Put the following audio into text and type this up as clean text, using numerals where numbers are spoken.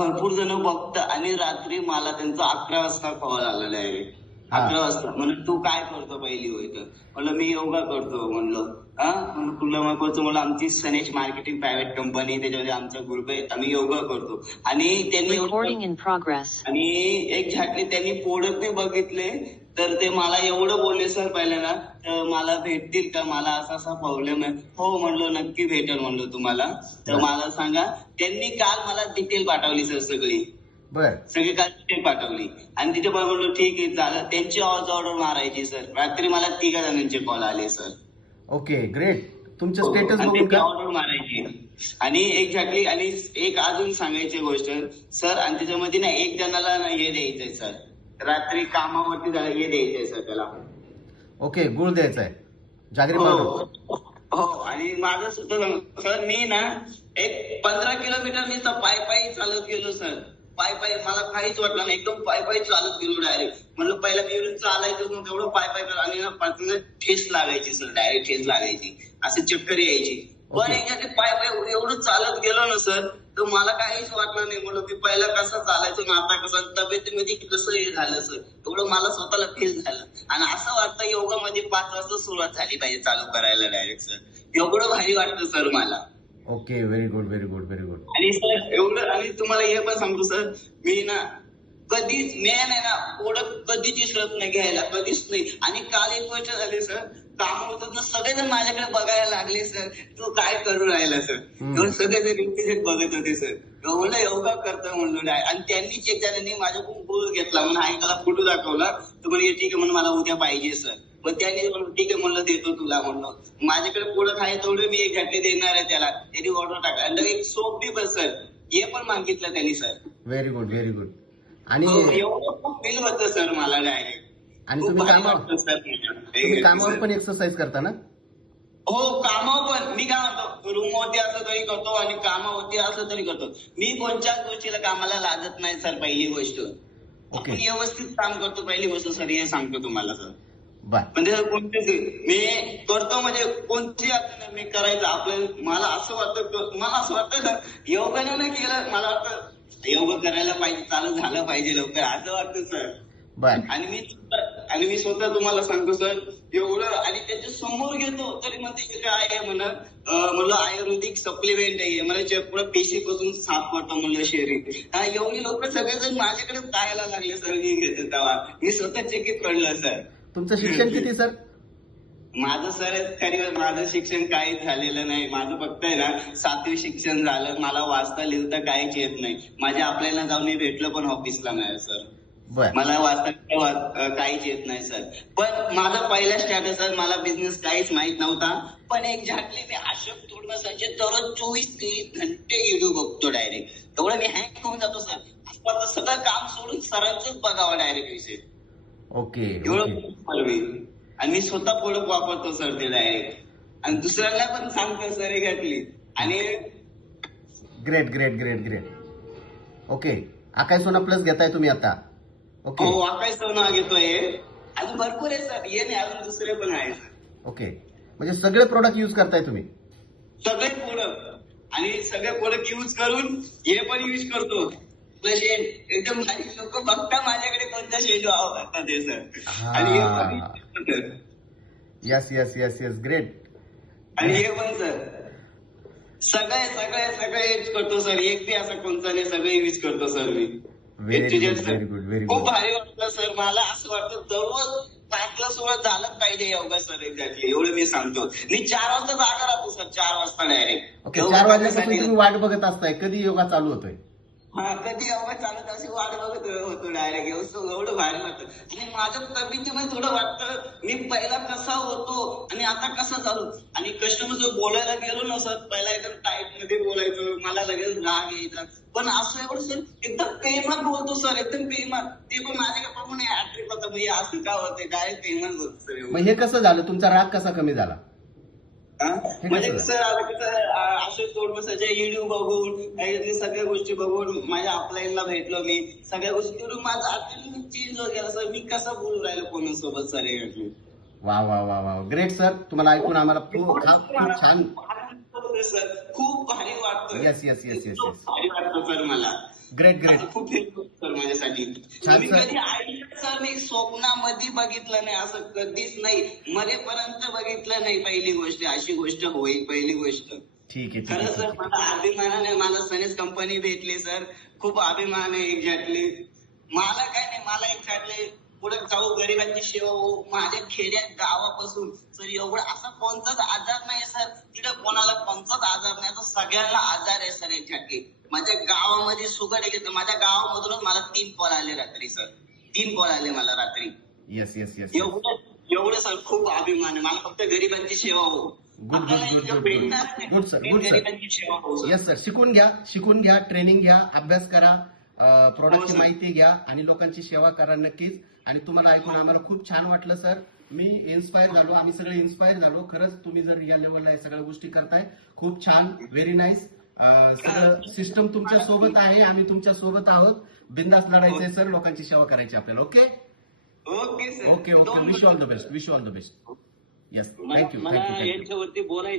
भरपूर जण बघतात आणि रात्री मला त्यांचा 11 वाजता कॉल आला डायरेक्ट. 11 वाजता म्हणून तू काय करतो पहिली गोष्ट. म्हणलं मी योगा करतो. म्हणलं तुला मग करतो. म्हणलं आमची सनेज मार्केटिंग प्रायव्हेट कंपनी, त्याच्यामध्ये आमचा ग्रुप आहे, आम्ही योगा करतो. आणि त्यांनी आणि एक्झॅक्टली त्यांनी प्रोडक्ट बी बघितले तर ते मला एवढं बोलले सर पहिल्यांदा, तर मला भेटतील का, मला असा असा प्रॉब्लेम आहे. हो म्हणलो नक्की भेटेल म्हणलो तुम्हाला, तर मला सांगा. त्यांनी काल मला डिटेल पाठवली सर सगळी सगळी काल डिटेल पाठवली आणि तिथे पण म्हणलो ठीक आहे झालं. त्यांची ऑर्डर मारायची सर. रात्री मला 3 जणांचे कॉल आले सर. Okay great. तुमचं स्टेटस बघून का ऑर्डर मारायची. आणि एक्झॅक्टली आणि एक अजून सांगायची गोष्ट सर, आणि त्याच्यामध्ये ना एक जणाला हे द्यायचंय सर, रात्री कामावरती हे द्यायचंय सर त्याला. ओके गुळ द्यायचा आहे जागरी पावडर. हो आणि माझं सुद्धा सर, मी ना एक 15 किलोमीटर मी तर पायी चालत गेलो सर. पायी मला काहीच वाटलं नाही, एकदम पायी चालत गेलो डायरेक्ट. म्हणलं पहिला मी चालायचं मग तेवढं पायी आणि ना ठेस लागायची सर, डायरेक्ट ठेस लागायची, असं चक्कर यायची. पण याच्यात पायी एवढं चालत गेलो ना सर, तर मला काहीच वाटलं नाही. म्हणलं मी पहिला कसं चालायचं ना आता कसं तब्येतीमध्ये कसं हे झालं सर, एवढं मला स्वतःला फील झालं. आणि असं वाटतं योगामध्ये 5 वाजता सुरुवात झाली पाहिजे चालू करायला डायरेक्ट सर. एवढं भारी वाटतं सर मला. Okay very good very good very good. आणि सर एवढं, आणि तुम्हाला हे पण सांगतो सर, मी ना कधीच मेन आहे ना प्रोडक्ट कधीच विसरत नाही घ्यायला, कधीच नाही. आणि काल एक गोष्ट झाली सर, काम होतं ना सगळेजण माझ्याकडे बघायला लागले सर, तू काय करू राहिला सर. एवढं सगळेजण बघत होते सर, एवढं योगा करतो म्हणलो. आणि त्यांनीच एक जणांनी माझ्याकडून गुळ घेतला, म्हणून आई त्याला फोटो दाखवला, तर म्हणजे ठीक आहे म्हणून मला उद्या पाहिजे सर. मग त्याने म्हणून ठीक आहे म्हणलं देतो तुला. म्हणलं माझ्याकडे प्रोडक्ट आहे तेवढे मी एक्झॅक्टली देणार आहे त्याला. त्यांनी ऑर्डर टाकला आणि एक सोप बी सर हे पण मागितलं त्यांनी sir. Very good very good. आणि एवढं खूप फील होतं सर मला डायरेक्ट. आणि तुम्ही कामावर पण एक्सरसाइज करता ना? हो कामावर पण. मी काय म्हणतो रूम वरती असलं तरी करतो आणि कामावरती असलं तरी करतो. मी कोणत्याच गोष्टीला कामाला लागत नाही सर. पहिली गोष्ट आपण व्यवस्थित काम करतो, पहिली गोष्ट सर हे सांगतो तुम्हाला सर. म्हणजे कोणतेच मी करतो म्हणजे कोणती मी करायचं आपलं. मला असं वाटतं ना योगाने नाही केलं, मला वाटतं योगा करायला पाहिजे, चालू झालं पाहिजे लवकर, असं वाटतं सर. आणि मी स्वतः तुम्हाला सांगतो सर एवढं. आणि त्याच्या समोर घेतो तरी म्हणते काय आहे म्हणलं आयुर्वेदिक सप्लिमेंट आहे, मला पुढं पेशीपासून साफ करतो म्हणलं शरीर. एवढी लोक सगळेजण माझ्याकडे पाहायला लागले सर. मी घेतो तेव्हा मी स्वतः चकित पडलं सर. तुमचं शिक्षण किती सर? माझं सर खरी माझं शिक्षण काहीच झालेलं नाही. माझं फक्त आहे ना 7वी शिक्षण झालं. मला वाचता लिहिता काहीच येत नाही. माझ्या आपल्याला जाऊन मी भेटलं पण ऑफिसला नाही सर. मला वाचता काहीच येत नाही सर. पण माझा पहिला स्टार्ट सर, मला बिझनेस काहीच माहित नव्हता. पण एक्झॅक्टली मी अशोक तोडण्यासाठी दररोज 24-23 घंटे व्हिडिओ बघतो डायरेक्ट. तेवढं मी हँग होऊन जातो सर. सगळं काम सोडून सरांचंच बघावं डायरेक्ट विषय. ओके एवढं. आणि मी स्वतः प्रोडक्ट वापरतो सर ते डायरेक्ट, आणि दुसऱ्यांना पण सांगतो सर एक्झॅक्टली. आणि great great great great. Okay Akash सोना प्लस घेताय तुम्ही आता? ओके हो आकाश सोना घेतोय. अजून भरपूर आहे सर, हे नाही अजून दुसरे पण आहे सर. ओके म्हणजे सगळे प्रोडक्ट युज करताय तुम्ही? सगळे प्रोडक्ट आणि सगळे प्रोडक्ट युज करून हे पण युज करतो. एकदम भारी लोक बघता माझ्याकडे कोणता शेड वापरतात ते सर. आणि yes yes yes yes great. आणि हे पण सर सगळे यूज करतो सर. एक बी असं कोणता नाही, सगळे यूज करतो सर मी. व्हेरी गुड व्हेरी खूप गुड. भारी वाटलं सर मला. असं वाटतं दररोज 5ला सुरुवात झालं पाहिजे योगा सर. एक्झॅक्टली एवढं मी सांगतो. मी 4 वाजता जागा राहतो सर, 4 वाजता डायरेक्ट. ओके 4 वाजल्यापासून तुम्ही वाट बघत असताय कधी योगा चालू होतोय? कधी योगा चालत अशी वाट बघत होतो डायरेक्ट. एवढं भारी वाटतं. आणि माझ्या तब्येतीमध्ये थोडं वाटतं मी पहिला कसा होतो आणि आता कसा चालू. आणि कस्टमर जर बोलायला गेलो ना सर, पहिला एकदम टाईट मध्ये बोलायचं, मला लगेच राग यायचा. पण असं एवढं सर एकदम प्रेमात बोलतो सर, एकदम प्रेमात. ते पण माझ्या पाहून ऍट्रिक होतं म्हणजे असं का होते, डायरेक्ट प्रेमात बोलतो सर. मग हे कसं झालं, तुमचा राग कसा कमी झाला? म्हणजे कसं अशोक तोडमसाच्या व्हिडिओ बघून सगळ्या गोष्टी बघून माझ्या अपलाईनला भेटलो मी. सगळ्या गोष्टी माझं आता चेंज हो गेला सर. मी कसं बोलू राहिलो कोणासोबत सर. वा वा वा वा ग्रेट सर. तुम्हाला ऐकून आम्हाला खूप छान सर खूप भारी वाटतं. येस येस येस येस खूप येस भारी वाटतं सर मला. ग्रेट ग्रेट असं खूप हेल्प होतं सर माझ्यासाठी. छान, मी सर. कधी आयुष्यात सर मी स्वप्नामध्ये बघितलं नाही, असं कधीच नाही. मरेपर्यंत बघितलं नाही. पहिली गोष्ट अशी गोष्ट होईल, पहिली गोष्ट. ठीक आहे ठीक खरं आहे सर ठीक आहे. मला अभिमानाने मला सनेज कंपनी भेटली सर. खूप अभिमान आहे एक्झॅक्टली. मला काय नाही, मला एक्झॅक्टली पुढे जाऊ, गरिबांची सेवा होऊ. माझ्या खेड्यात गावापासून सर एवढं असं कोणताच आजार नाही सर. तिथे कोणाला कोणताच आजार नाही, तर सगळ्यांना आजार आहे सर एक्झॅक्टली. माझ्या गावामध्ये सुगर आहे. माझ्या गावामधूनच मला 3 कॉल आले रात्री सर. 3 कॉल आले मला रात्री. येस येस येस एवढं सर खूप अभिमान आहे. मला फक्त गरिबांची सेवा हो. Good good good good good sir good sir. गरिबांची सेवा हो. येस सर, शिकून घ्या, ट्रेनिंग घ्या, अभ्यास करा, प्रोडक्टची हो, सर. माहिती घ्या आणि लोकांची सेवा करा नक्कीच. आणि तुम्हाला ऐकून आम्हाला खूप छान वाटलं सर. मी इन्स्पायर झालो, आम्ही सगळे इन्स्पायर झालो. खरंच तुम्ही जर या लेवलला या सगळ्या गोष्टी करताय, खूप छान, व्हेरी नाईस. सगळं सिस्टम तुमच्या सोबत आहे, आम्ही तुमच्या सोबत आहोत. बिंदास लढायचंय सर, लोकांची सेवा करायची आपल्याला. Okay okay sir. Okay okay. Wish all the best, wish all the best. Yes, thank you मला थँक्यू. याच्यावरती बोलायचं